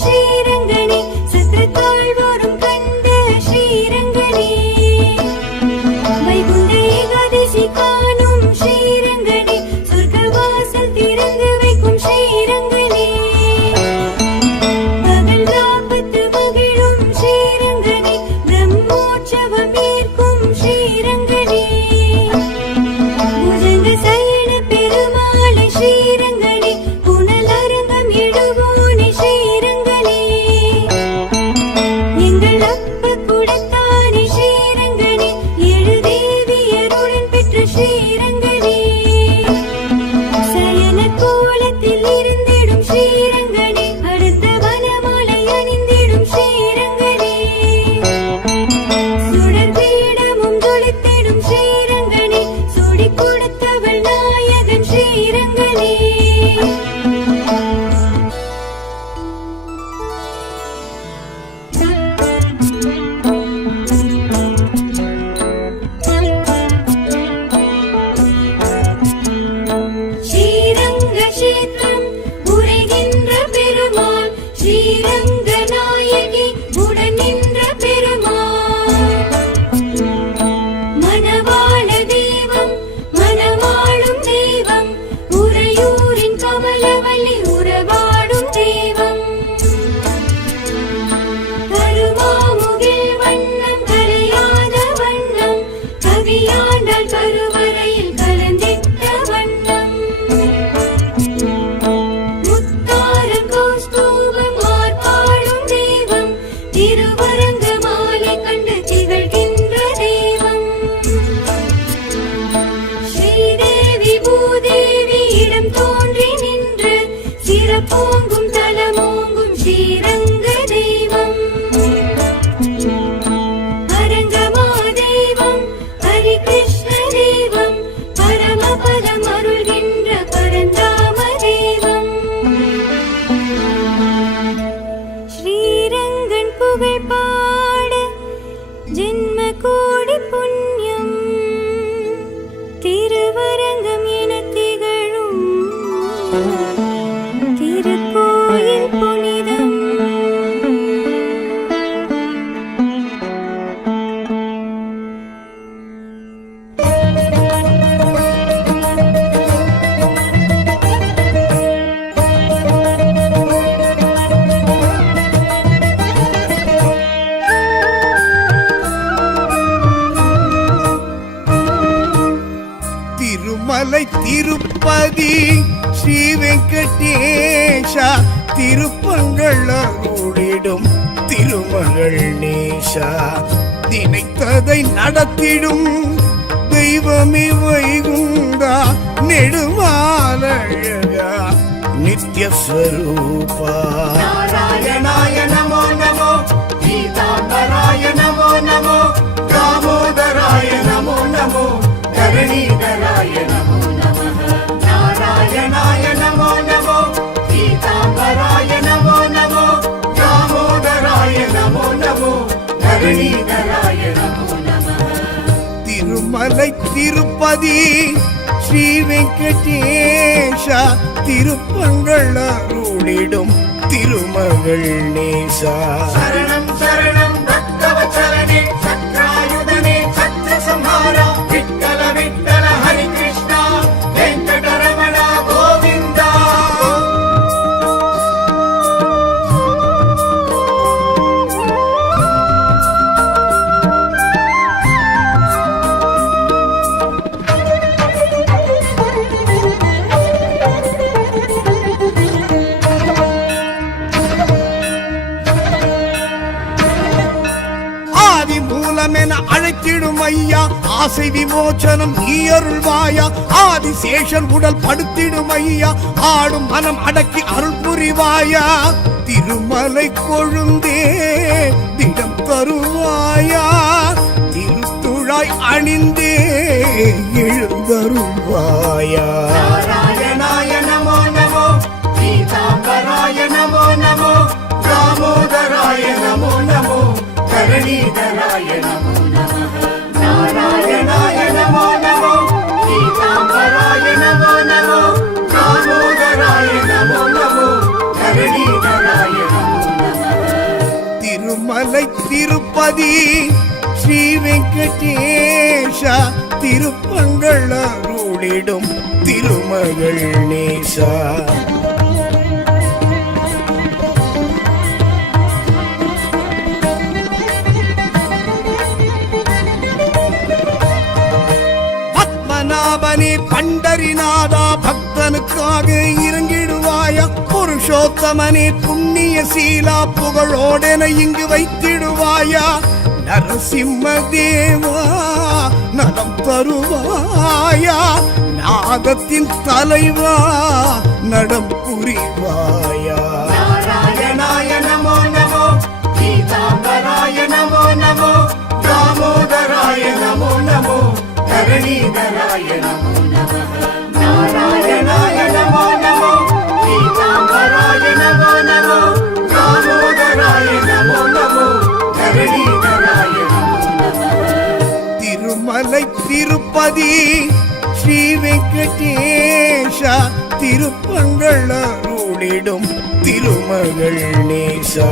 ஸ்ரீரங்கனே சத்ருத்தாழ்வாரும் கண்ட ஸ்ரீரங்கனே வைகுண்ட ஏகாதசி காணும் ஸ்ரீரங்கனே சொர்க்கவாசல் திறந்து வைக்கும் ஸ்ரீரங்கனே பகல் ராப்பத்து மகிழும் ஸ்ரீரங்கனே பிரம்மோற்சவம் ஏற்கும் ஸ்ரீரங்கனே புஜங்க சயன பெருமாளை ஸ்ரீரங்கனே புனலரங்கம் எழுவோனே ஸ்ரீரங்கனே எங்கள் அப்ப குடத்தானே ஸ்ரீரங்கனே ஏழு தேவியருடன் பெற்ற ஸ்ரீரங்கனே சயன கோலத்தில் இருந்திடும் ஸ்ரீரங்கனே அடுத்த வனமாலை அணிந்திடும் ஸ்ரீரங்கனே சுடர் பீடமும் ஜொலித்திடும் ஸ்ரீரங்கனே சுடி கொடுத்தவள் நாயகன் ஸ்ரீரங்கனே ஸ்ரீரங்க கஷேத்திரம் உரைகின்ற பெருமாள் ஸ்ரீரங்க நாயகி உடன் நின்ற பெருமாள் மணவாள தெய்வம் மணவாளும் தெய்வம் உறையூரின் கமலவல்லி உறவாடும் தெய்வம் கருமாமுகில் வண்ணம் கரையாத வண்ணம் கவியாண்டாள் கருவறையில் கலந்திட்ட வண்ணம் முத்தார கௌஸ்தூபம் ஆர்ப்பாடும் தெய்வம் திருவரங்க மாலை கண்டு திகழ்கின்ற தெய்வம் ஸ்ரீதேவி பூதேவி இடம் தோன்றி நின்று சிறப்போங்கும் தலமோங்கும் ஸ்ரீரங்க தெய்வம் அரங்கமா தெய்வம் ஹரிகிருஷ்ண தெய்வம் பரமபதம் அருள்கின்ற பரந்தாம தெய்வம் ஸ்ரீரங்கன் புகழ் பாட ஜென்ம கோடி புண்ணியம் திருவரங்கம் என திகழும் திருக்கோயில் புனிதம் திருமலை திருப்பதி ஸ்ரீ வெங்கடேஷா திருப்பங்கள் அருளிடும் திருமகள் நேஷா நினைத்ததை நடத்திடும் தெய்வமே வைகுந்தா நெடுமாலழகா நித்யஸ்வரூபா நாராயணாய நமோ நமோ பீதாம்பராய நமோ நமோ தாமோதராய நமோ நமோ தரணீதராய நமோ நமः நாராயணாய நமோ நமோ பீதாம்பராய நமோ நமோ தாமோதராய நமோ நமோ தரணீதராய நமோ நமः திருமலை திருப்பதி ஸ்ரீ வெங்கடேஷா திருப்பங்கள் அருளிடும் திருமகள் நேசா சரணம் சரணம் பக்தவத்சலனே சக்ராயுதனே சத்ரு சம்ஹாரா விட்டல விட்டல ஹரி கிருஷ்ணா வெங்கடரமண கோவிந்தா ஆதி மூலமென அழைத்திடும் ஐயா ஆசை விமோச்சனம் நீ அருள்வாயா ஆதிசேஷன் உடல் படுத்திடும் ஐயா ஆடும் மனம் அடக்கி அருள் புரிவாயா திருமலை கொழுந்தே திடம் தருவாயா திருத்துழாய் அணிந்தே எழுந்தருள்வாயா நாராயணாய நமோ நமோ பீதாம்பராய நமோ நமோ தாமோதராய நமோ நமோ தரணீதராய நமோ நமः நாராயணாய நமோ நமோ பீதாம்பராய நமோ நமோ தாமோதராய நமோ நமோ தரணீதராய நமோ திருமலை திருப்பதி ஸ்ரீ வெங்கடேஷ திருப்பங்கள் அருளிடும் திருமகள் நேசா. பத்மநாபனே பண்டரிநாதா பக்தனுக்காக இறங்கிடுவாயா. புருஷோத்தமனே புண்ணிய சீலா புகழோடென இங்கு வைத்திடுவாயா. நரசிம்ம தேவா நலம் தருவாயா. நாகத்தின் தலைவா நடம் புரிவாயா. நாராயணாய நமோ நமோ, பீதாம்பராய நமோ நமோ, தாமோதராய நமோ நமோ, தரணீதராய நமோ நமः. நாராயணாய நமோ நமோ, பீதாம்பராய நமோ நமோ, தாமோதராய நமோ நமோ, தரணீதராய நமோ நமः. திருமலை திருப்பதி ஸ்ரீ வெங்கடேஷ திருப்பங்கள் அருளிடும் திருமகள் நேசா.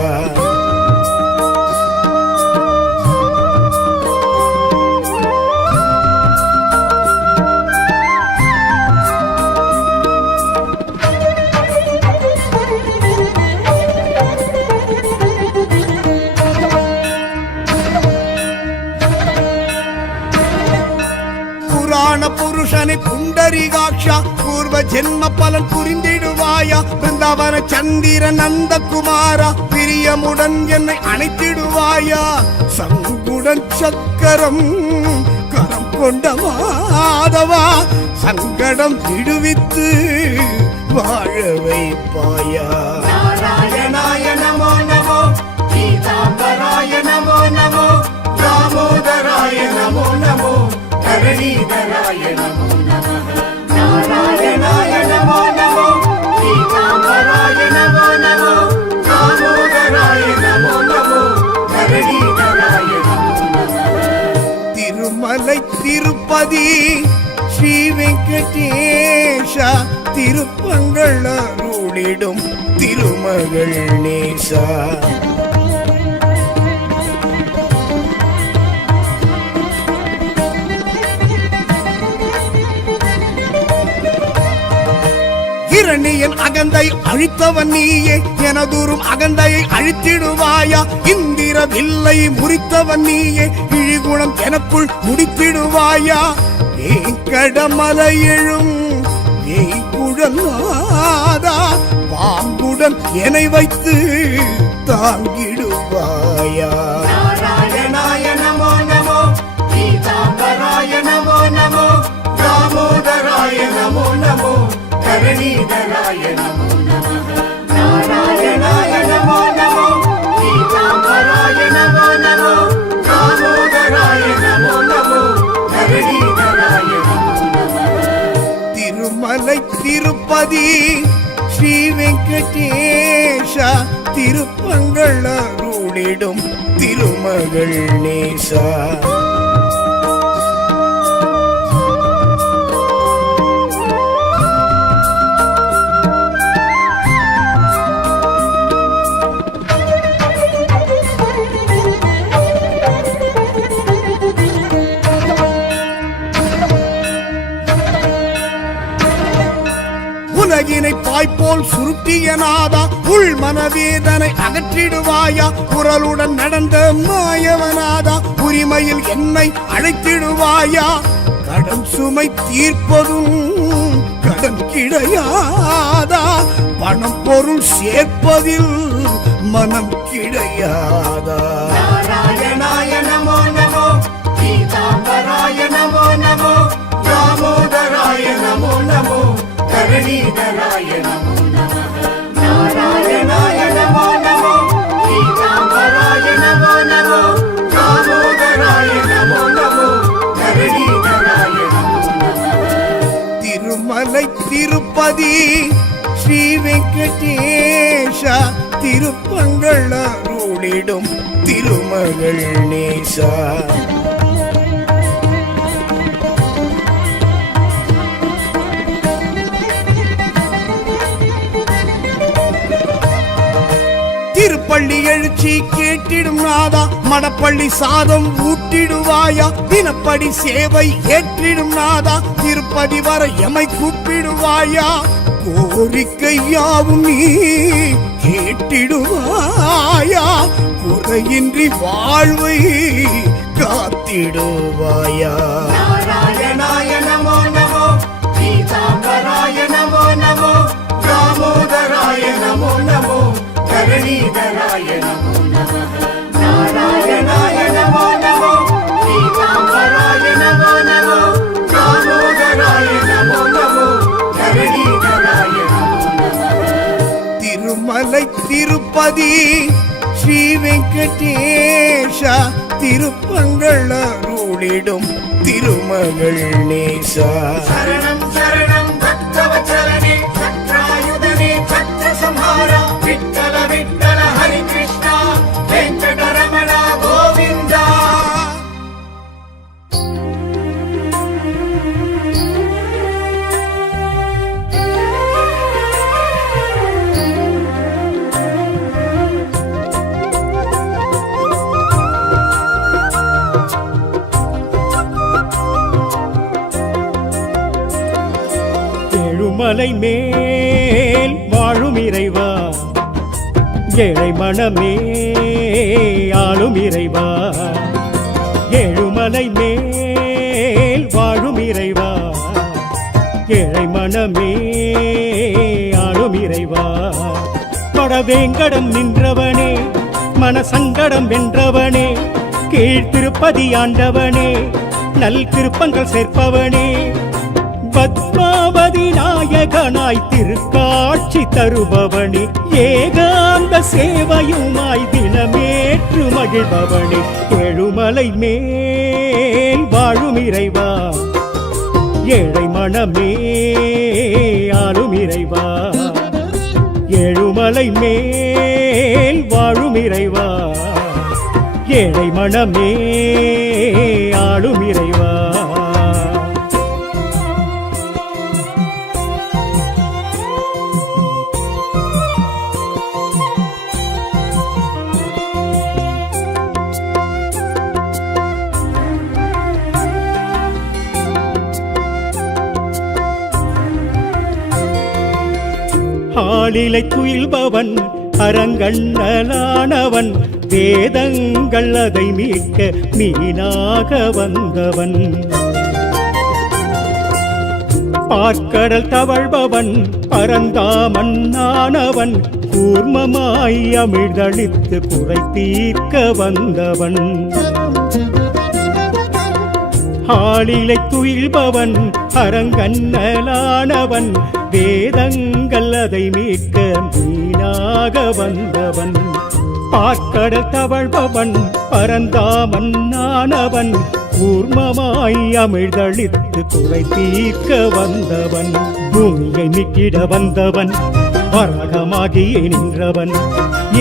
புருஷனை புண்டரிகாட்சா பூர்வ ஜென்ம பலன் புரிந்திடுவாயா. பிருந்தாவன சந்திர நந்த குமாரா பிரியமுடன் என்னை அணைத்திடுவாயா. சங்குடன் சக்கரம் கரம் கொண்ட மாதவா சங்கடம் விடுவித்து வாழ வைப்பாயா. நாராயணாய நமோ நமோ, பீதாம்பராய நமோ நமோ, தாமோதராய நமோ நமோ, தரணீதராய நமோ நமः. நாராயணாய நமோ நமோ, பீதாம்பராய நமோ நமோ, தாமோதராய நமோ நமோ, தரணீதராய நமோ நமः. திருமலை திருப்பதி ஸ்ரீ வெங்கடேஷ திருப்பங்கள் அருளிடும் திருமகள் நேசா. இரணியன் அகந்தை அழித்தவன் நீயே. எனதூரும் அகந்தையை அழித்திடுவாயா. இந்திர வில்லை முறித்தவன் நீயே. இழிகுணம் எனக்குள் முடித்திடுவாயா. கடமலை எழும் குழலாதா பாம்புடன் என்னை வைத்து தாங்கிடுவாயா. நாராயணாய நமோ நமோ, பீதாம்பராய நமோ நமோ, தாமோதராய நமோ நமோ, தரணீதராய நமோ நமः. நாராயணாய நமோ நமோ, பீதாம்பராய நமோ நமோ, தாமோதராய நமோ நமோ, தரணீதராய நமோ நமः. திருமலை திருப்பதி ஸ்ரீ வெங்கடேஷ திருப்பங்கள் அருளிடும் திருமகள் நேசா. உலகினை பாய்போல் சுருட்டிய நாதா உள் மனவேதனை அகற்றிடுவாயா. குரலுடன் நடந்த மாயவனாதா உரிமையில் என்னை அழைத்திடுவாயா. கடன் சுமை தீர்ப்பதும் கடன் கிடையாதா. பணம் பொருள் சேர்ப்பதில் மனம் கிடையாதா. நாராயணாய நமோ நமோ, பீதாம்பராய நமோ நமோ, தாமோதராய நமோ நமோ, தரணீதராய நமோ நமः. நாராயணாய நமோ நமோ, பீதாம்பராய நமோ நமோ, தாமோதராய நமோ நமோ, தரணீதராய நமோ நமः. திருமலை திருப்பதி ஸ்ரீ வெங்கடேஷ திருப்பங்கள் அருளிடும் திருமகள் நேசா. திருப்பள்ளி எழுச்சி கேட்டிடும் நாதா, மடப்பள்ளி சாதம் ஊட்டிடுவாயா, தினப்படி சேவை ஏற்றிடும் நாதா, திருப்பதி வர எமை கூப்பிடுவாயா, கோரிக்கையாவும் நீ கேட்டிடுவாயா, குறையின்றி வாழ்வை காத்திடுவாயா. நாராயணாய நமோ நமோ, பீதாம்பராய நமோ நமோ, தாமோதராய நமோ நமோ, தரணீதராய நமோ நமः. நாராயணாய நமோ நமோ, பீதாம்பராய நமோ நமோ, தாமோதராய நமோ நமோ, தரணீதராய நமோ நமः. திருமலை திருப்பதி ஸ்ரீ வெங்கடேஷா, திருப்பங்கள் அருளிடும் திருமகள் நேசா. சரணம் சரணம் பக்தவத்சலனே, சத்ராயுதனே, சத்ர சம்ஹாரா, விட்டல விட்டல ஹரி கிருஷ்ணா, வெங்கடரமணா கோவிந்தா. மலை மேல் வாழும் இறைவா, ஏழை மனமே ஆளும் இறைவா, ஏழுமலை மேல் வாழும் இறைவா, ஏழை மனமே ஆளும் இறைவா, வடவேங்கடம் நின்றவனே, மனசங்கடம் வென்றவனே, கீழ்த்திருப்பதி ஆண்டவனே, நல் திருப்பங்கள் சேர்ப்பவனே, பத்மாவதி நாயகனாய் திருக்காட்சி தருபவனே, ஏகாந்த சேவையுமாய் தினமேற்று மகிழ்பவனே, ஏழுமலை மேல் வாழும் இறைவா, ஏழை மனமே ஆளும் இறைவா, ஏழுமலை மேல் வாழும் இறைவா, ஏழை மனமே ஆளும் இறைவா. ஆளிலை துயில்பவன் அரங்கண்ணலானவன், வேதங்கள் அதை மீட்க மீனாக வந்தவன், பார்க்கடல் தவழ்பவன் பரந்தாமன்னானவன், கூர்மமாய் அமிழ்தளித்து குறை தீர்க்க வந்தவன், ஆளிலை துயில்பவன் அரங்கண்ணலானவன், வேதங்கள் அதை மீட்க மீனாக வந்தவன், பார்க்கடல் தவழ்பவன் பரந்தாமன்னானவன், கூர்மமாய் அமிழ்தளித்து குறை தீர்க்க வந்தவன், பூமியை மீட்டிட வந்தவன், வராகமாகியே நின்றவன்,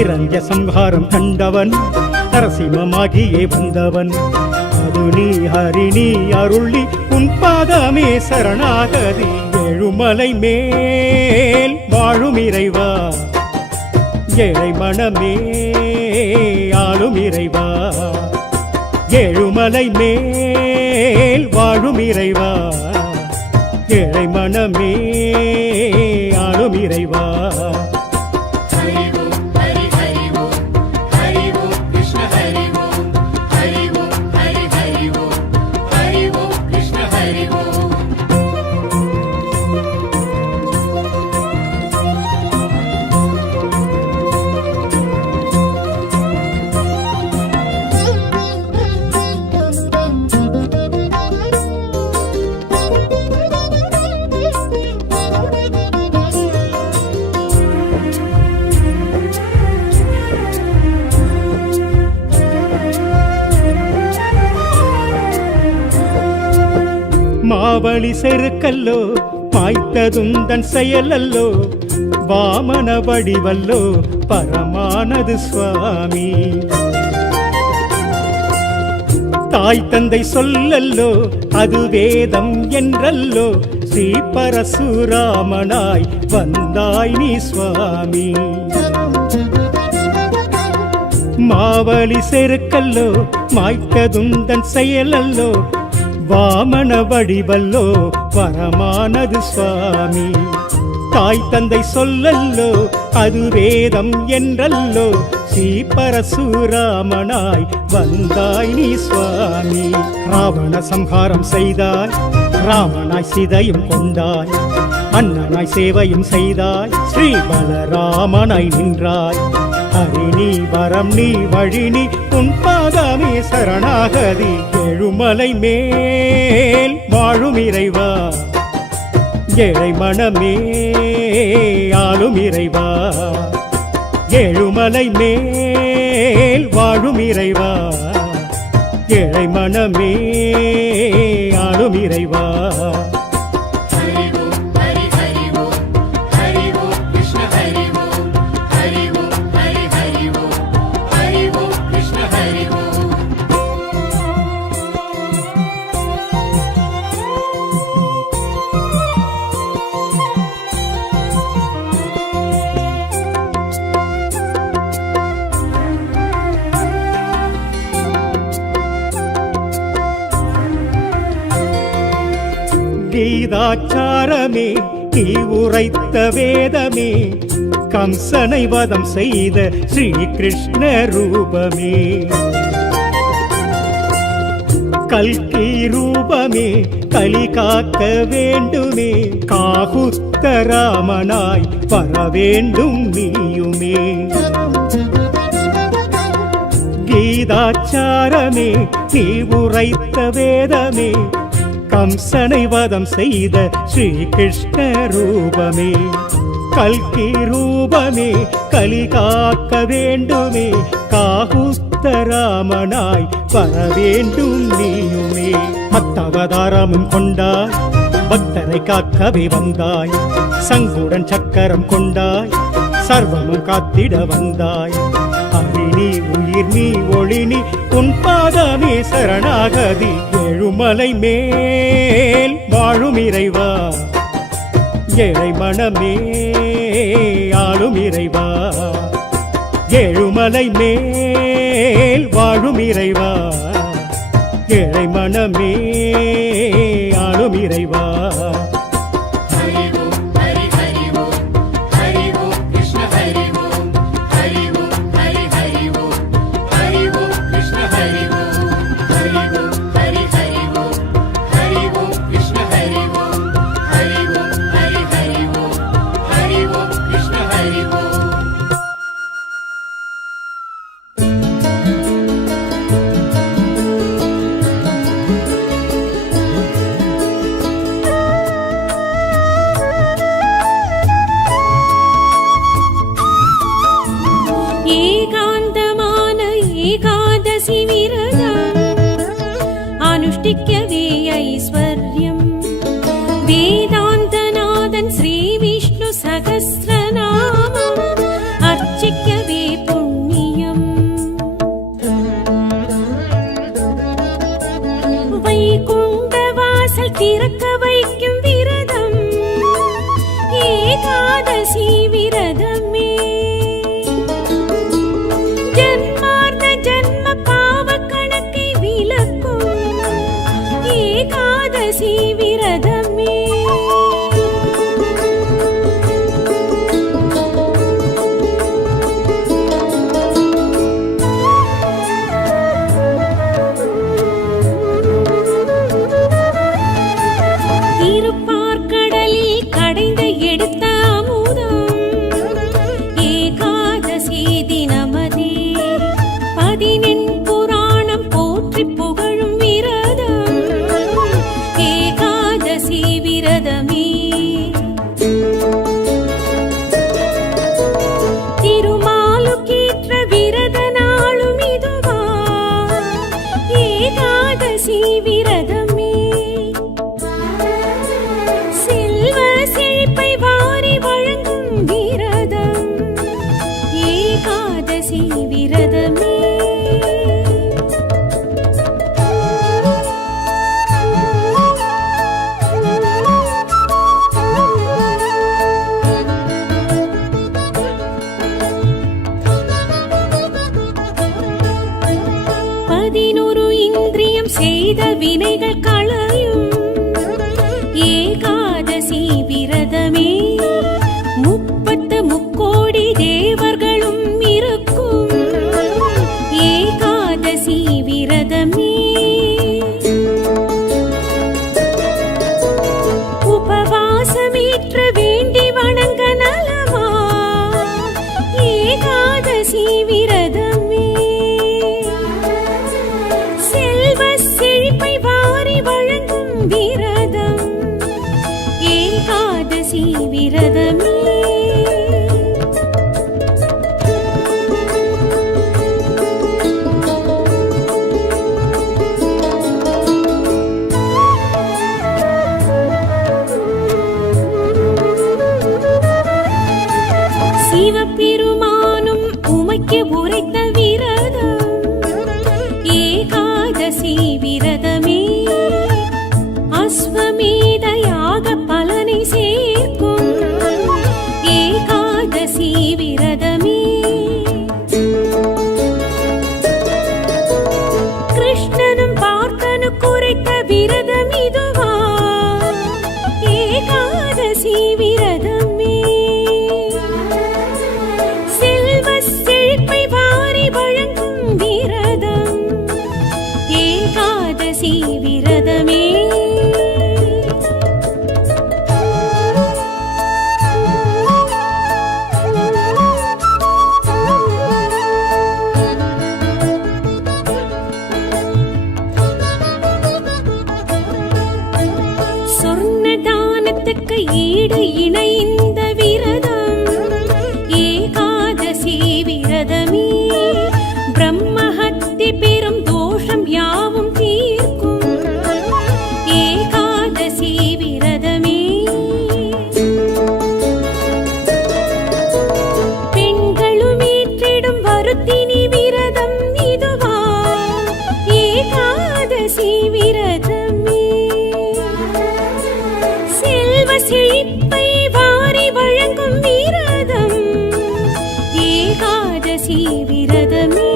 இரஞ்ச சம்ஹாரம் கண்டவன், நரசிம்மமாகியே வந்தவன், அதுனி ஹரிணி அருளி உன் பாதமே சரணாகதி, ஏழுமலை மேல் வாழும் இறைவா, ஏழை மனமே ஆளும் இறைவா, ஏழுமலை மேல் வாழும் இறைவா, ஏழை மனமே ஆளும் இறைவா. மாவழி செருக்கல்லோ மாய்த்ததுந்தன் செயலல்லோ, வாமன வடிவல்லோ பரமானது சுவாமி, தாய் தந்தை சொல்லல்லோ அது வேதம் என்றல்லோ, ஸ்ரீ பரசுராமனாய் வந்தாய் நீ சுவாமி, மாவலி செருக்கல்லோ மாய்க்கதுந்தன் செயலல்லோ வாமன வடிவல்லோ வரமானது சுவாமி தாய் தந்தை சொல்லல்லோ அது வேதம் என்றல்லோ ஸ்ரீ பரசுராமனாய் வந்தாய் நீ சுவாமி ராவண சம்ஹாரம் செய்தாய் ராமனாய் சீதையும் கொண்டாய் அண்ணனாய் சேவையும் செய்தாய் ஸ்ரீ பலராமனாய் நின்றாய் ஹரி நீ வரம் நீ வழி நீ உன் பாதமே சரணாகதி எழுமலை மேல் வாழும் இறைவா ஏழை மனமே ஆளும் இறைவா ஏழுமலை மேல் வாழும் இறைவா ஏழை மனமே ஆளும் இறைவா ஹரி ஓம் ஹரி ஹரி ஓம் ஹரி ஓம் கிருஷ்ண ஹரி ஓம் ஹரி ஓம் ஹரி ஹரி ஓம் ஹரி ஓம் கிருஷ்ண ஹரி ஓம் கீதாச்சாரமே நீ உரைத்த வேதமே கம்சனை வதம் செய்த ஸ்ரீ கிருஷ்ண ரூபமே கல்கி ரூபமே கலி காக்க வேண்டுமே காகுஸ்த ராமனாய் வர வேண்டும் நீயுமே கீதாச்சாரமே நீ உரைத்த வேதமே கம்சனை வதம் செய்த ஸ்ரீ கிருஷ்ண ரூபமே கல்கி ரூபமே கலி காக்க வேண்டுமே காகுஸ்த ராமனாய் வர வேண்டும் நீயுமே மத்தவதாரமும் கொண்டாய் பக்தரை காக்கவே வந்தாய் சங்குடன் சக்கரம் கொண்டாய் சர்வமும் காத்திட வந்தாய் ஹரி நீ உயிர் நீ ஒளி நீ உன் பாதமே சரணாகதி எழுமலை மேல் வாழும் இறைவா ஏழை மனமே ஆளும் இறைவா ஏழுமலை மேல் வாழும் இறைவா ஏழை மனமே ஆளும் இறைவா ஹரி ஓம் ஹரி ஹரி ஓம் ஹரி ஓம் கிருஷ்ண ஹரி ஓம் ஹரி ஓம் ஹரி ஹரி ஓம் ஹரி ஓம் கிருஷ்ண ஹரி ஓம் ஹரி ஓம் ஹரி ஹரி ஓம் ஹரி ஓம் கிருஷ்ண ஹரி ஓம் ஹரி ஓம் ஹரி ஹரி ஓம் ஹரி ஓம் கிருஷ்ண ஹரி ஓம் 11 இந்திரியம் செய்த வினைகள் களையும் ஏகாதசி விரதமே 33 தேவர்களும் இருக்கும் ஏகாதசி விரதமே உபவாசமேற்ற வேண்டி வணங்க நலமா ஏகாதசி விரதமே செல்வ செழிப்பை வாரி வழங்கும் விரதம் ஏகாதசி விரதமே சிவபெருமானும் உமைக்கு உரைத்த விரதம் ஏகாதசி விரதமே அஸ்வமேத யாக பலனை சேர்க்கும் ஏகாதசி விரதமே கிருஷ்ணனும் பார்த்தனுக்கு உரைத்த விரதம் இதுவா ஏகாதசி விரதமே செல்வ செழிப்பை வாரி வழங்கும் விரதம் ஏகாதசி விரதமே சொர்ண தானத்துக்கு ஈடு இணை இந்த விரதம் ஏகாதசி விரதமே பிரம்மஹத்தி பெரும் தோஷம் யாவும் தீர்க்கும் ஏகாதசி விரதமே பெண்களும் ஏற்றிடும் வருத்தினி விரதம் இதுவா ஏகாதசி விரதமே செல்வ செழிப்பை வாரி வழங்கும் விரதம் ஏகாதசி விரதமே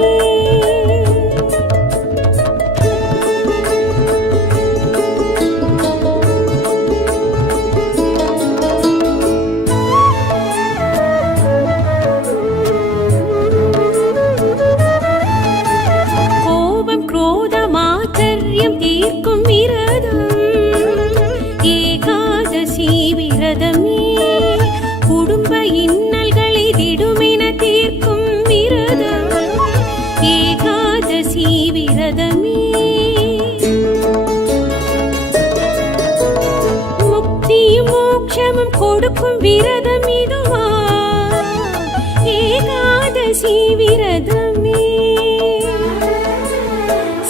கோபம் குரோதம் ஆச்சரியம் தீர்க்கும் விரதம் ஏகாதசி விரதமே குடும்ப இன்னல்களை திடுமென தீர்க்கும் விரதம் ஏகாதசி விரதமே முக்தியும் மோட்சமும் கொடுக்கும் விரதம் இதுவா ஏகாதசி விரதமே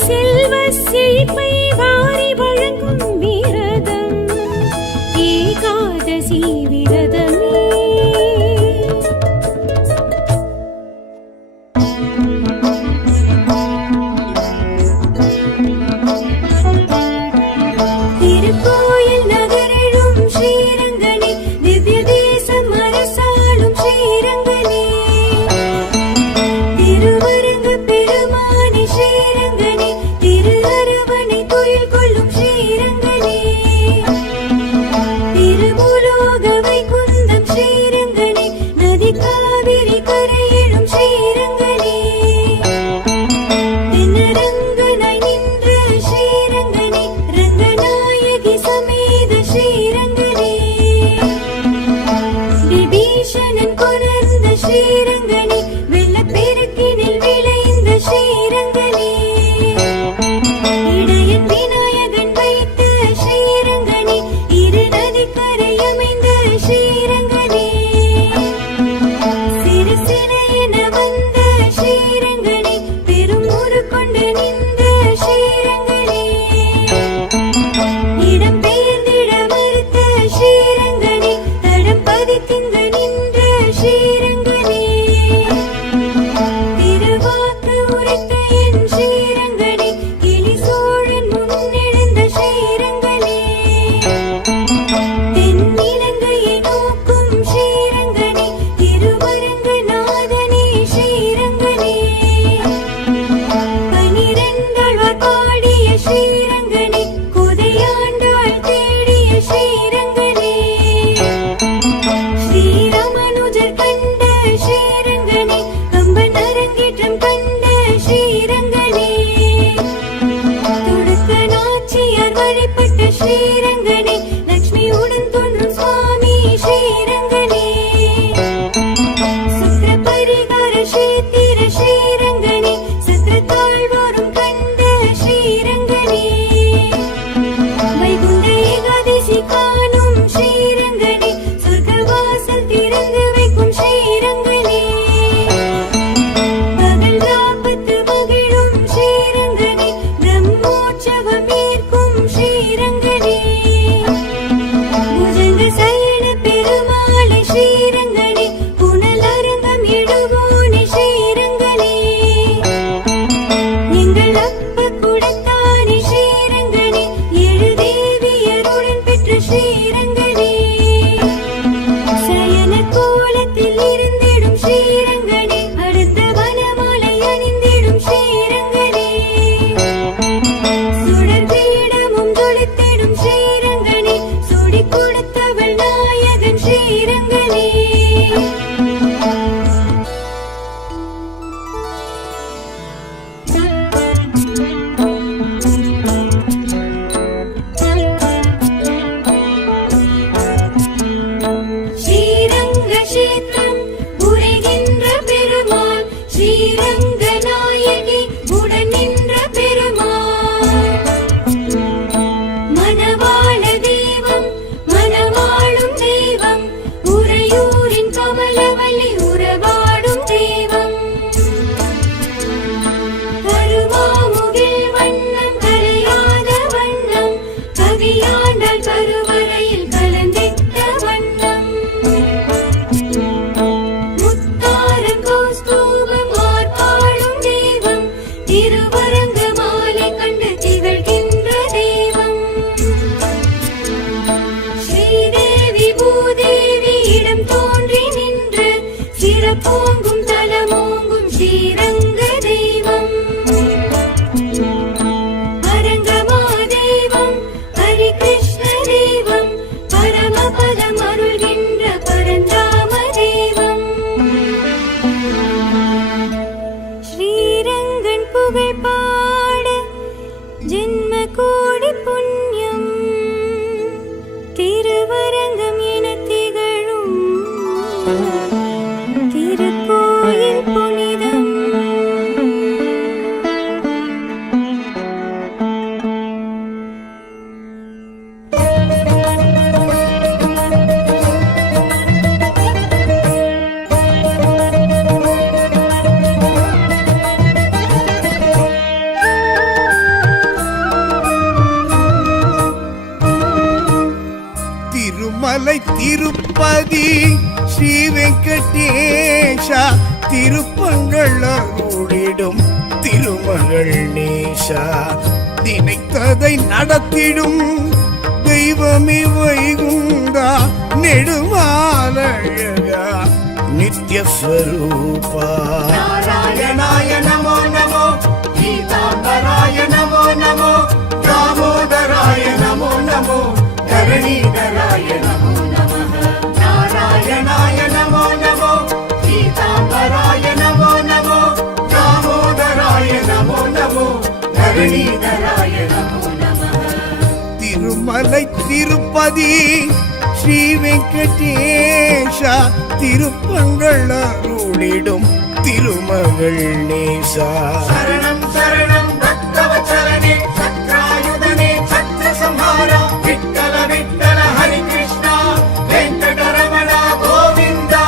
செல்வ செழிப்பை வாரி வழங்கும் விரதம் ஏகாதசி விரதமே திருக்கோயில் நகரெழும் ஸ்ரீரங்கனே திவ்ய தேசம் அரசாளும் ஸ்ரீரங்கனே திருவரங்க பெருமானே ஸ்ரீரங்கனே திரு அரவணை துயில் கொள்ளும் ஸ்ரீரங்கனே திருபுலோக வைகுந்தம் ஸ்ரீரங்கனே நதி காவிரி கரையிலும் ஸ்ரீரங்கனே ஏற்றம் கண்ட ஸ்ரீரங்கனே, துடுக்க நாச்சியார் வழிபட்ட ஸ்ரீரங்கனே, லக்ஷ்மியுடன் தோன்றும் சுவாமி ஸ்ரீரங்கனே, சுக்ர பரிகார ஸ்ரீத்திர ஸ்ரீரங்கனே, சக்கரத்தாழ் வரும் கண்ட ஸ்ரீரங்கனே, வைகுண்ட ஏகாதசி காணும் ஸ்ரீரங்கனே, சொர்க்கவாசல் திறந்து வைக்கும் ஸ்ரீரங்கனே, பகல் ராப்பத்து மகிழும் ஸ்ரீரங்கனே, பிரம்மோற்சவம் ஏற்கும் ஸ்ரீரங்கனே, புஜங்க சயன பெருமாளை ஸ்ரீரங்கனே, புனல் அரங்கம் எழுவோனே ஸ்ரீரங்கனே, எங்கள் அப்ப குடத்தானே ஸ்ரீரங்கனே, ஏழு தேவியருடன் பெற்ற ஸ்ரீரங்கனே, சயன கோலத்தில் இருந்திடும் ஸ்ரீரங்கனே, அடுத்த வனமாலை அணிந்திடும் ஸ்ரீரங்கனே, சுடர் பீடமும் ஜொலித்திடும் ஸ்ரீரங்கனே, சுடி கொடுத்தவள் நாயகன் ஸ்ரீரங்கனே. ஸ்ரீரங்க கஷேத்திரம் உரைகின்ற பெருமாள், ஸ்ரீரங்க நாயகி உடன் நின்ற பெருமாள், மணவாள தெய்வம் மணவாளும் தெய்வம், உறையூரின் கமலவல்லி உறவாடும் தெய்வம், கருவாமுகில் வண்ணம் கரையாத வண்ணம், கவியாண்டாள் கருவறையில் கலந்திட்ட வண்ணம், முத்தாரம் கௌஸ்தூபம் ஆர்ப்பாடும் தெய்வம், திருவரங்க மாலை கண்டு திகழ்கின்ற தெய்வம், ஸ்ரீதேவி பூதேவி இடம் தோன்றி நின்று சிறப்போங்கும் தலமோங்கும் ஸ்ரீரங்க தெய்வம், அரங்கமா தெய்வம் ஹரிகிருஷ்ண தெய்வம், பரமபதம் அருள்கின்ற பரந்தாம தெய்வம், ஸ்ரீரங்கன் புகழ் பாட ஜென்ம கோடி புண்ணியம், திருவரங்கம் என திகழும் திருக்கோயில் புனிதம். திருமலை திருப்பதி ஸ்ரீ வெங்கடேஷா, திருப்பங்கள் அருளிடும் திருமகள் நேசா, நினைத்ததை நடத்திடும் தெய்வமே வைகுண்டா, நெடுமாலழகா நித்யஸ்வரூபா. நாராயணாய நமோ நமோ, பீதாம்பராய நமோ நமோ, தாமோதராய நமோ நமோ, தரணீதராய நமோ நமः. நாராயணாய நமோ நமோ, பீதாம்பராய நமோ நமோ, தாமோதராய நமோ நமோ, தரணீதராய நமோ நமः. திருமலை திருப்பதி ஸ்ரீ வெங்கடேஷா, திருப்பங்கள் அருளிடும் திருமகள் நேசா. சரணம் சரணம் பக்தவச்சலனே, சக்ராயுதனே, சத்ரசம்ஹாரா, விட்டல விட்டல ஹரி கிருஷ்ணா, வெங்கடரமண கோவிந்தா.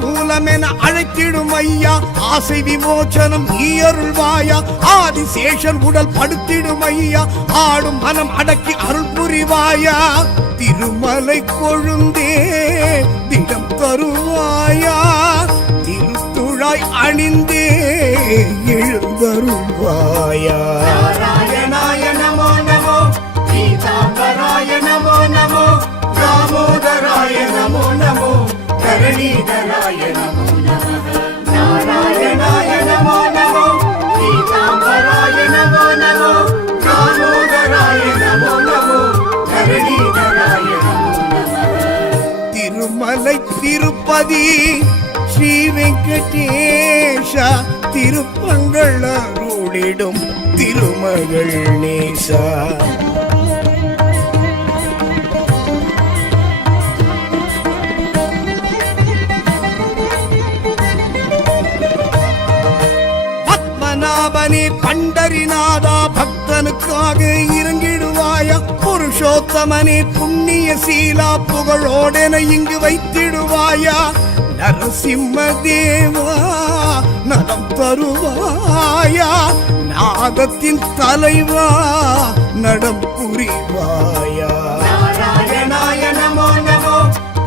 மூலமென அழைத்திடும் ஐயா, ஆசை விமோச்சனம் நீ அருள்வாயா, ஆதிசேஷன் உடல் படுத்திடும் ஐயா, ஆடும் மனம் அடக்கி அருள் புரிவாயா, திருமலை கொழுந்தே திடம் தருவாயா, திருத்துழாய் அணிந்தே எழுந்தருள்வாயா. நாராயணாய நமோ நமோ, பீதாம்பராய நமோ நமோ, श्रीवेङ्कटेशाय नमो नमः नारायणाय नमो नमो पीताम्बराय नमो नमो दामोदराय नमो नमो धरणीधराय नमो नमः திருமலை திருப்பதி ஸ்ரீ வெங்கடேஷா திருப்பங்கள் அருளிடும் திருமகள் நேசா பத்மநாபனே பண்டரிநாதா பக்தனுக்காக இறங்கிடுவாயா புருஷோத்தமனே புண்ணிய சீலா புகழோடென இங்கு வைத்திடுவாயா நரசிம்ம தேவா நலம் தருவாயா நாதத்தின் தலைவா நடம் புரிவாயா नारायणाय नमो नमो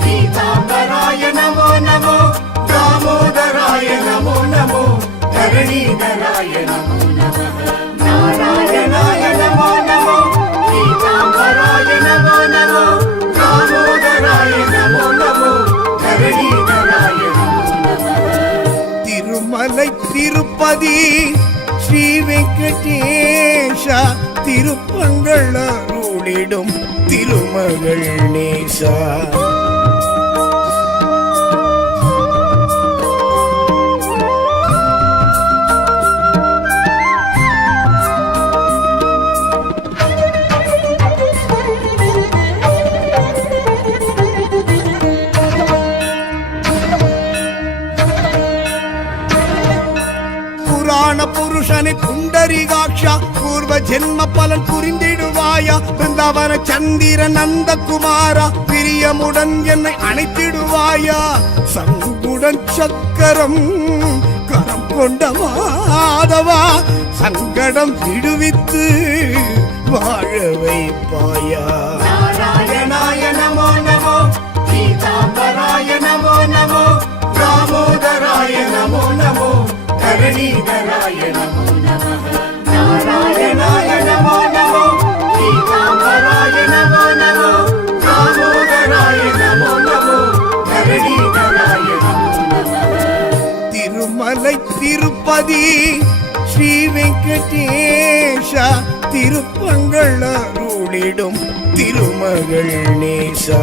पीताम्बराय नमो नमो दामोदराय नमो नमो धरणीधराय नमो नमः नारायणाय नमो नमो पीताम्बराय नमो नमो दामोदराय नमो नमो धरणीधराय नमो नमः திருமலை திருப்பதி ஸ்ரீ வெங்கடேஷா திருப்பங்கள் அருளிடும் திருமகள் நேசா புராண புருஷனை புண்டரிகாட்சா பூர்வ ஜென்ம பலன் புரிந்திடுவாயா பிருந்தாவன சந்திர நந்தகுமாரா பிரியமுடன் என்னை அணைத்திடுவாயா சங்குடன் சக்கரம் கரம் கொண்ட மாதவா சங்கடம் விடுவித்து வாழ வைப்பாயா नारायणाय नमो नमो पीताम्बराय नमो नमो दामोदराय नमो नमो धरणीधराय नमो नमः नारायणाय नमो नमो पीताम्बराय नमो नमो दामोदराय नमो नमो धरणीधराय नमो नमः திருமலை திருப்பதி ஸ்ரீ வெங்கடேஷா திருப்பங்கள் அருளிடும் திருமகள் நேசா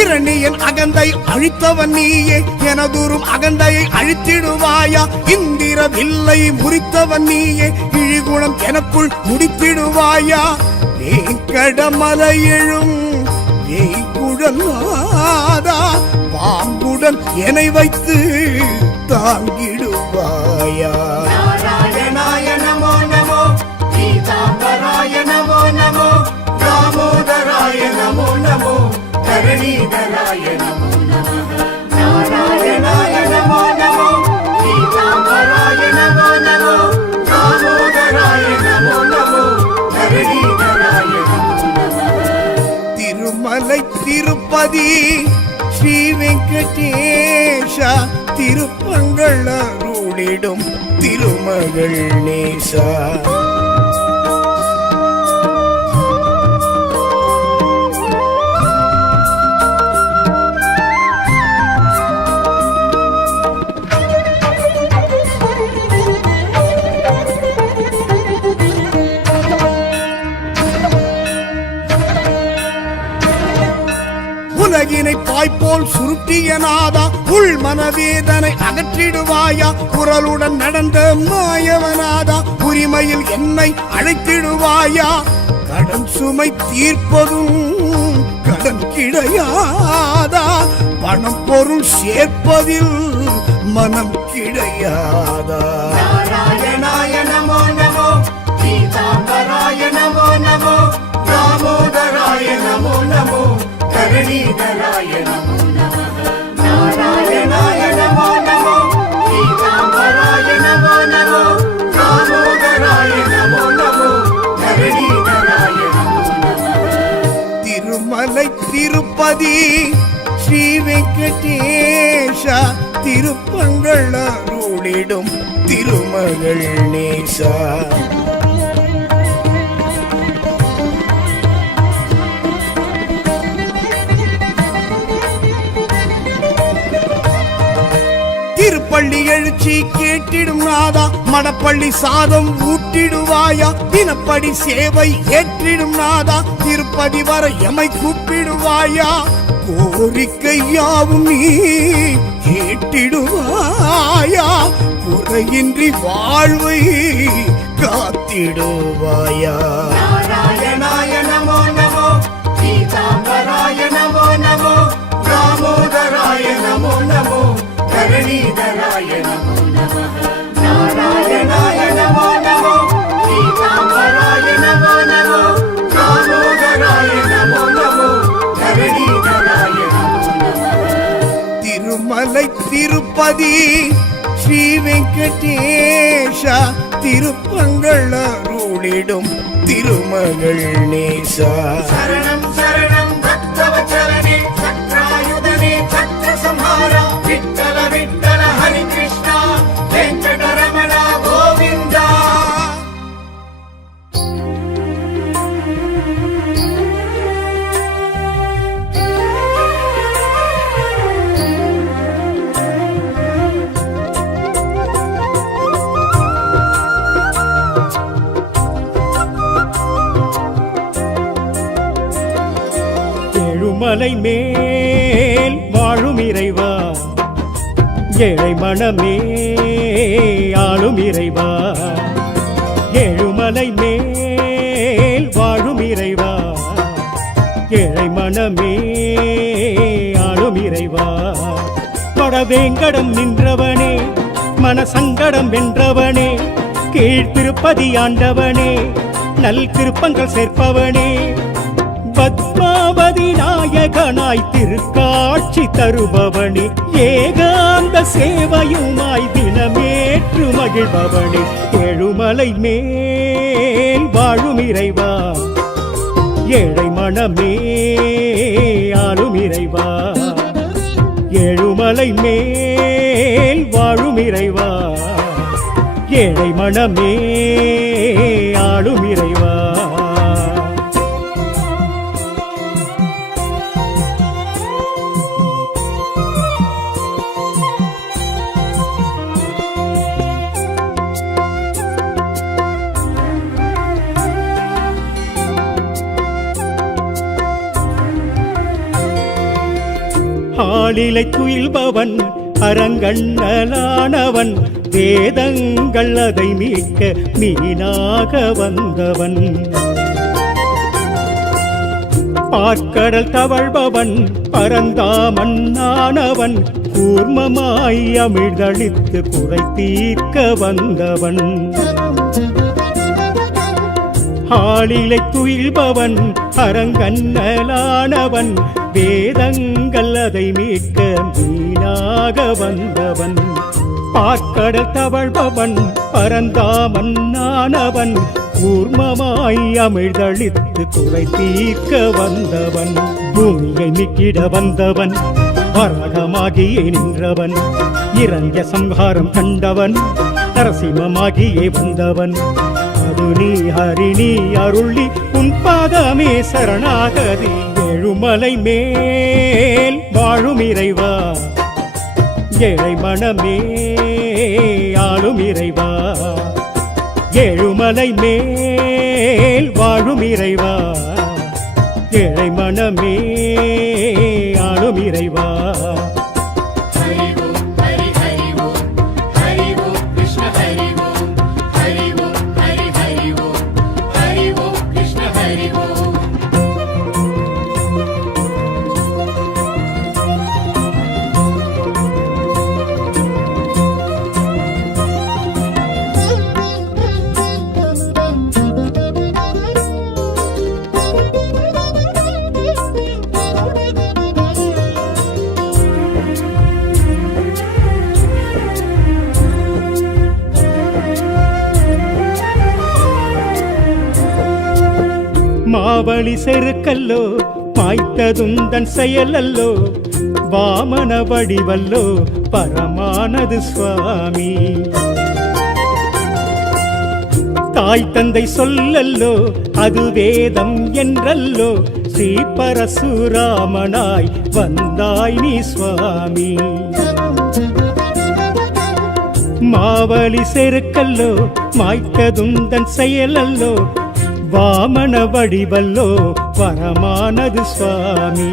இரணியன் அகந்தை அழித்தவன் நீயே எனதூரும் அகந்தையை அழித்திடுவாயா இந்திர வில்லை முறித்தவன் நீயே இழிகுணம் எனக்குள் முடித்திடுவாயா வேங்கடமலை எழும் வேய்குழலாதா பாம்புடன் என்னை வைத்து தாங்கிடுவாயா नारायणाय नमो नमो पीताम्बराय नमो नमो दामोदराय नमो नमो धरणीधराय नमो नमः नारायणाय नमो नमो पीताम्बराय नमो नमो दामोदराय नमो नमो धरणीधराय नमो नमः திருமலை திருப்பதி ஸ்ரீ வெங்கடேஷா திருப்பங்கள் அருளிடும் திருமகள் நேசா உலகினை பாய்போல் சுருட்டிய நாதா உள் மனவேதனை அகற்றிடுவாயா குரலுடன் நடந்த மாயவனாதா உரிமையில் என்னை அழைத்திடுவாயா கடன் சுமை தீர்ப்பதும் கடன் கிடையாதா பணம் பொருள் சேர்ப்பதில் மனம் கிடையாதா नारायणाय नमो नमो पीताम्बराय नमो नमो दामोदराय नमो नमो धरणीधराय नमो नमः नारायणाय नमो नमो पीताम्बराय नमो नमो दामोदराय नमो नमो धरणीधराय नमो नमः திருமலை திருப்பதி ஸ்ரீ வெங்கடேஷா திருப்பங்கள் அருளிடும் திருமகள் நேசா. திருப்பள்ளி எழுச்சி கேட்டிடும் நாதா, மடப்பள்ளி சாதம் ஊட்டிடுவாயா, தினப்படி சேவை ஏற்றிடும் நாதா, திருப்பதி வர எமை கூப்பிடுவாயா, கோரிக்கை யாவும் நீ கேட்டிடுவாயா, குறையின்றி வாழ்வை காத்திடுவாயா. நாராயணாய நமோ நமோ, பீதாம்பராய நமோ நமோ, தாமோதராய நமோ நமோ, தரணீதராய நமோ நமः. நாராயணாய நமோ நமோ, பீதாம்பராய நமோ நமோ, தாமோதராய நமோ நமோ, தரணீதராய நமோ நமः. திருமலை திருப்பதி ஸ்ரீ வெங்கடேஷா, திருப்பங்கள் அருளிடும் திருமகள் நேசா. சரணம் சரணம் பக்தவச்சலனே, சக்ராயுதனே, சக்ர சம்ஹாரா, விட்டல விட்டல ஹரி கிருஷ்ணா, வெங்கடரமண கோவிந்தா. ஏழுமலை மேல் வாழும் இறைவா, ஏழை மனமே ஆளும் இறைவா. ஏழுமலை மேல் வாழும் இறைவா, ஏழை மனமே ஆளும் இறைவா. வடவேங்கடம் நின்றவனே, மனசங்கடம் வென்றவனே, கீழ்த்திருப்பதி ஆண்டவனே, நல் திருப்பங்கள் சேர்ப்பவனே, பத்மாவதி நாயகனாய் திருக்காட்சி தருபவனே, ஏகாந்த சேவையுமாய் தினமேற்று மகிழ்பவனே. ஏழுமலை மேல் வாழும் இறைவா, ஏழை மனமே ஆளும் இறைவா. ஏழுமலை மேல் வாழும் இறைவா, ஏழை மனமே ஆளும் இறைவா. ஆளிலை துயில்பவன் அரங்கண்ணலானவன், வேதங்கள் அதை மீட்க மீனாக வந்தவன். பார்க்கடல் தவழ்பவன் பரந்தாமன்னானவன், கூர்மமாய் அமிழ்தளித்து குறை தீர்க்க வந்தவன். ஆளிலை துயில்பவன் அரங்கண்ணலானவன், வேதங்கள் அதை மீட்க மீனாக வந்தவன். பார்க்கடல் தவழ்பவன் பரந்தாமன்னானவன், கூர்மமாய் அமிழ்தளித்து குறை தீர்க்க வந்தவன். பூமியை நீக்கிட வந்தவன், வரகமாகியே நின்றவன், இறங்க சம்ஹாரம் கண்டவன், நரசிம்மமாகியே வந்தவன். அது நீ ஹரி நீ அருளி உன் பாதமே சரணாகதி. ஏழுமலை மேல் வாழும் இறைவா, ஏழை மனமே ஆளும் இறைவா. ஏழுமலை மேல் வாழும் இறைவா, ஏழை மனமே ஆளும் இறைவா. ஹரி ஓம் ஹரி ஹரி ஓம், ஹரி ஓம் கிருஷ்ண ஹரி ஓம், ஹரி ஓம் ஹரி ஹரி ஓம், ஹரி ஓம் கிருஷ்ண ஹரி ஓம். மாவழி செருக்கல்லோ மாய்த்ததுந்தன் செயலல்லோ, வாமன வடிவல்லோ பரமானது சுவாமி. தாய் தந்தை சொல்லல்லோ அது வேதம் என்றல்லோ, ஸ்ரீ பரசுராமனாய் வந்தாய் நீ சுவாமி. மாவலி செருக்கல்லோ மாய்க்கதுந்தன் செயலல்லோ, வாமன வடிவல்லோ வரமானது சுவாமி.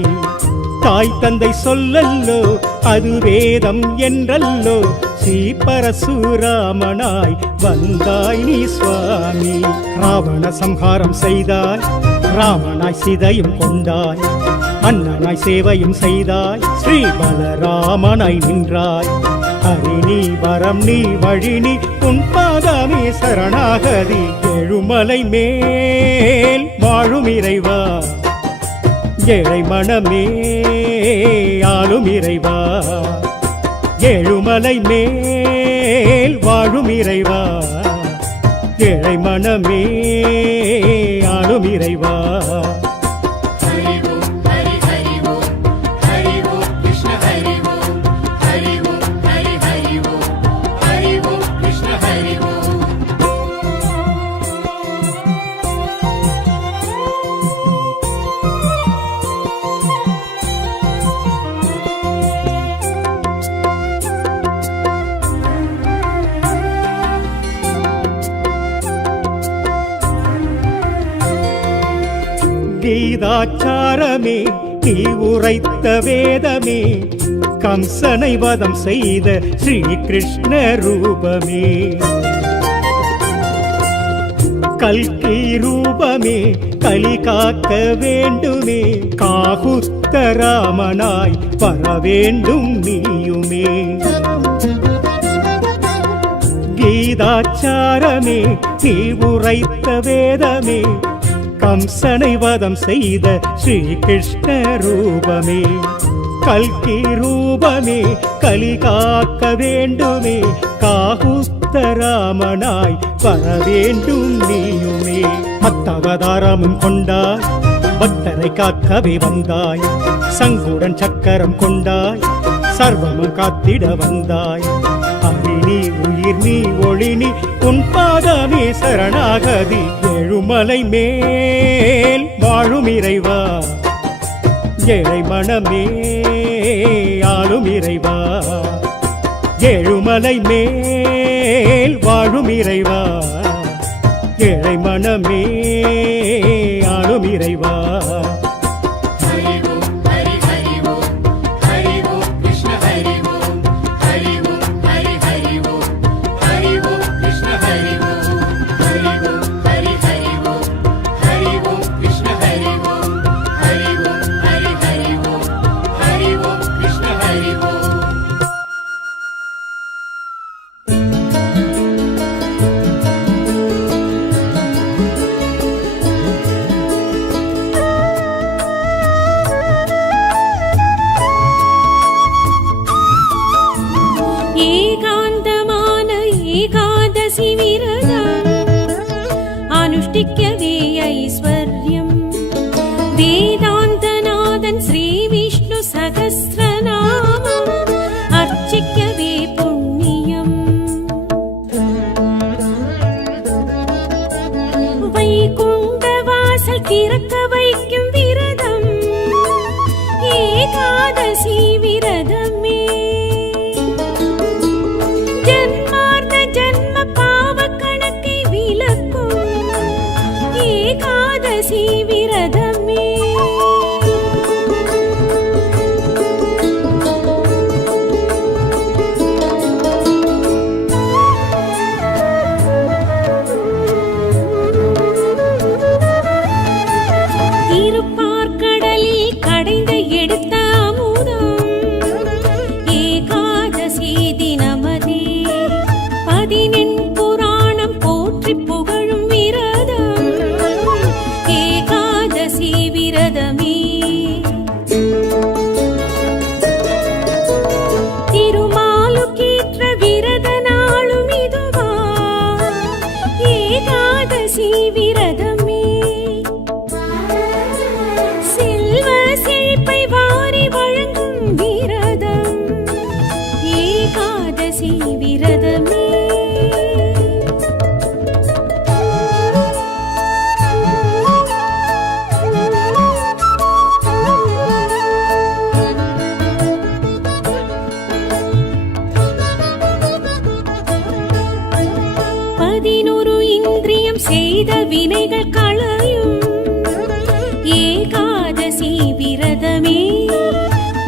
தாய் தந்தை சொல்லல்லோ அது வேதம் என்றல்லோ, ஸ்ரீ பரசுராமனாய் வந்தாய் நீ சுவாமி. ராவண சம்ஹாரம் செய்தாய், ராமனாய் சீதையும் கொண்டாய், அண்ணனாய் சேவையும் செய்தாய், ஸ்ரீ பலராமனாய் நின்றாய். ஹரி நீ வரம் நீ வழி நீ உன் பாதமே சரணாகதி. எழுமலை மேல் வாழும் இறைவா, ஏழை மனமே ஆளும் இறைவா. எழுமலை மேல் வாழும் இறைவா, ஏழை மனமே ஆளும் இறைவா. ஹரி ஓம் ஹரி ஹரி ஓம், ஹரி ஓம் கிருஷ்ண ஹரி ஓம், ஹரி ஓம் ஹரி ஹரி ஓம், ஹரி ஓம் கிருஷ்ண ஹரி ஓம். கீதாச்சாரமே நீ உரைத்த வேதமே, கம்சனை வதம் செய்த ஸ்ரீ கிருஷ்ண ரூபமே. கல்கி ரூபமே கலி காக்க வேண்டுமே, காகுஸ்த ராமனாய் வர வேண்டும் நீயுமே. கீதாச்சாரமே நீ உரைத்த வேதமே, கம்சனை வதம் செய்த ஸ்ரீ கிருஷ்ண ரூபமே. கல்கி ரூபமே கலி காக்க வேண்டுமே, காகுஸ்த ராமனாய் வர வேண்டும் நீயுமே. மத்தவதாரமும் கொண்டாய், பக்தரை காக்கவே வந்தாய், சங்குடன் சக்கரம் கொண்டாய், சர்வமும் காத்திட வந்தாய். ஹரி நீ உயிர் நீ ஒளி நீ உன் பாதமே சரணாகதி. எழுமலை மேல் வாழும் இறைவா, ஏழை மனமே ஆளும் இறைவா. எழுமலை மேல் வாழும் இறைவா, ஏழை மனமே ஆளும் இறைவா. ஹரி ஓம் ஹரி ஹரி ஓம், ஹரி ஓம் கிருஷ்ண ஹரி ஓம், ஹரி ஓம் ஹரி ஹரி ஓம், ஹரி ஓம் கிருஷ்ண ஹரி ஓம், ஹரி ஓம் ஹரி ஹரி ஓம், ஹரி ஓம் கிருஷ்ண ஹரி ஓம், ஹரி ஓம் ஹரி ஹரி ஓம், ஹரி ஓம் கிருஷ்ண ஹரி ஓம். ஏகாந்தமான ஏகாதசி விரதம் அனுஷ்டிக்கவே ஐஸ்வர்யம். வேதாந்தநாதன் ஸ்ரீ விஷ்ணு சகஸ்ரநாமம் அர்ச்சிக்கவே புண்ணியம். வைகுண்ட வாசல் திறக்க வைக்கும் விரதம் ஏகாதசி விரதமே. ஜன்மார்த்த ஜன்ம பாவ கணக்கை விலக்கும் ஏகாதசி விரதமே. திருப்பார்க்கடலில் கடைந்து எடுத்த அமுதம் ஏகாதசி தினமதே. 14 புராணம் போற்றி புகழும் விரதம் ஏகாதசி விரதமே. திருமாலுக்கேற்ற விரத நாளும் இதுவா ஏகாதசி விரதமே. செல்வ செழிப்பை வாரி வழங்கும் விரதம் விரதமே. பதினொரு இந்திரியம் செய்த வினைகள் களையும் ஏகாதசி விரதமே.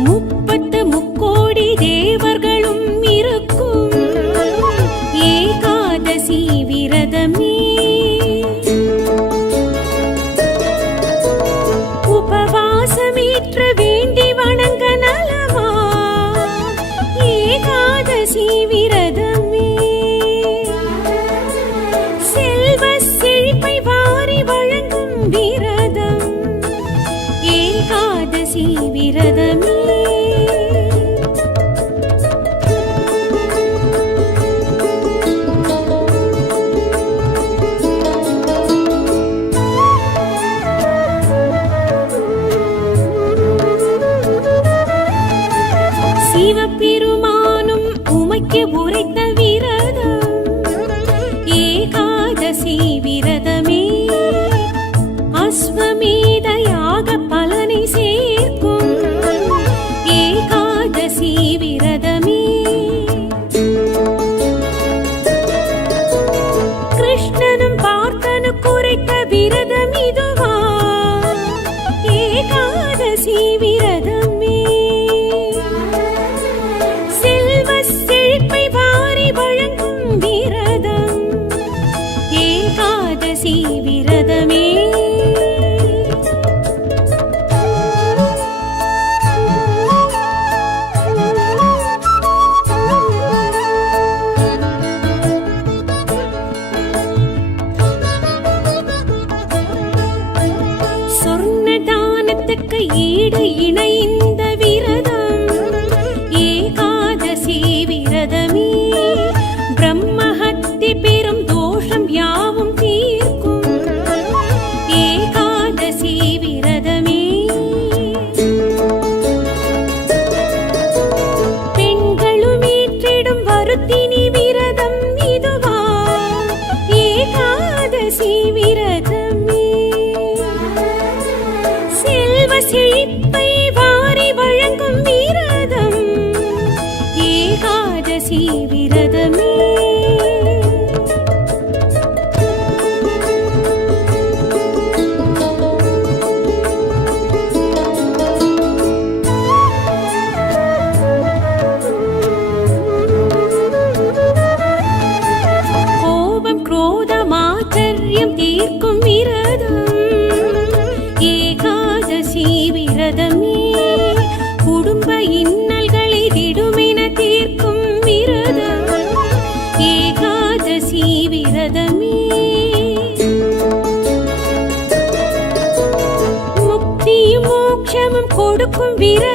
30 முக்கோடி தேவர்களும் இருக்கும் ஏகாதசி விரதமே. உபவாசமேற்று வேண்டி வணங்க நலமா ஏகாதசி விரதமே. செல்வ செழிப்பை வாரி வழங்கும் விரதம் ஏகாதசி விரதமே. சிவபெருமானும் உமைக்கு உரைத்த விரதம் ஏகாதசி விரதமே. அஸ்வமேத யாக பலனை சேர்க்கும் ஏகாதசி விரதமே. கிருஷ்ணனும் பார்த்தனு குறைத்த விரதம் இதுவா ஏகாதசி விரதமே. செல்வ செழிப்பை வாரி வழங்கும் விரதம் ஏகாதசி விரதமே. சொர்ண தானத்துக்கு ஈடு இணை இந்த விரதம் ஏகாதசி விரதமே. பிரம்மஹத்தி பெரும் தோஷம் யாவும் தீர்க்கும் ஏகாதசி விரதமே. பெண்களும் ஏற்றிடும் வருத்தினி விரதம் இதுவா ஏகாதசி விரதமே. செல்வ செழிப்பை வாரி வழங்கும் விரதம் ஏகாதசி விரதமே. கோபம் குரோதம் ஆச்சரியம் தீர்க்கும் விரதம் ஏகாதசி விரதமே. குடும்ப இன்னல்களை திடுமென தீர்க்கும் விரதம் ஏகாதசி விரதமே. முக்தியும் மோட்சமும் கொடுக்கும் விரதம்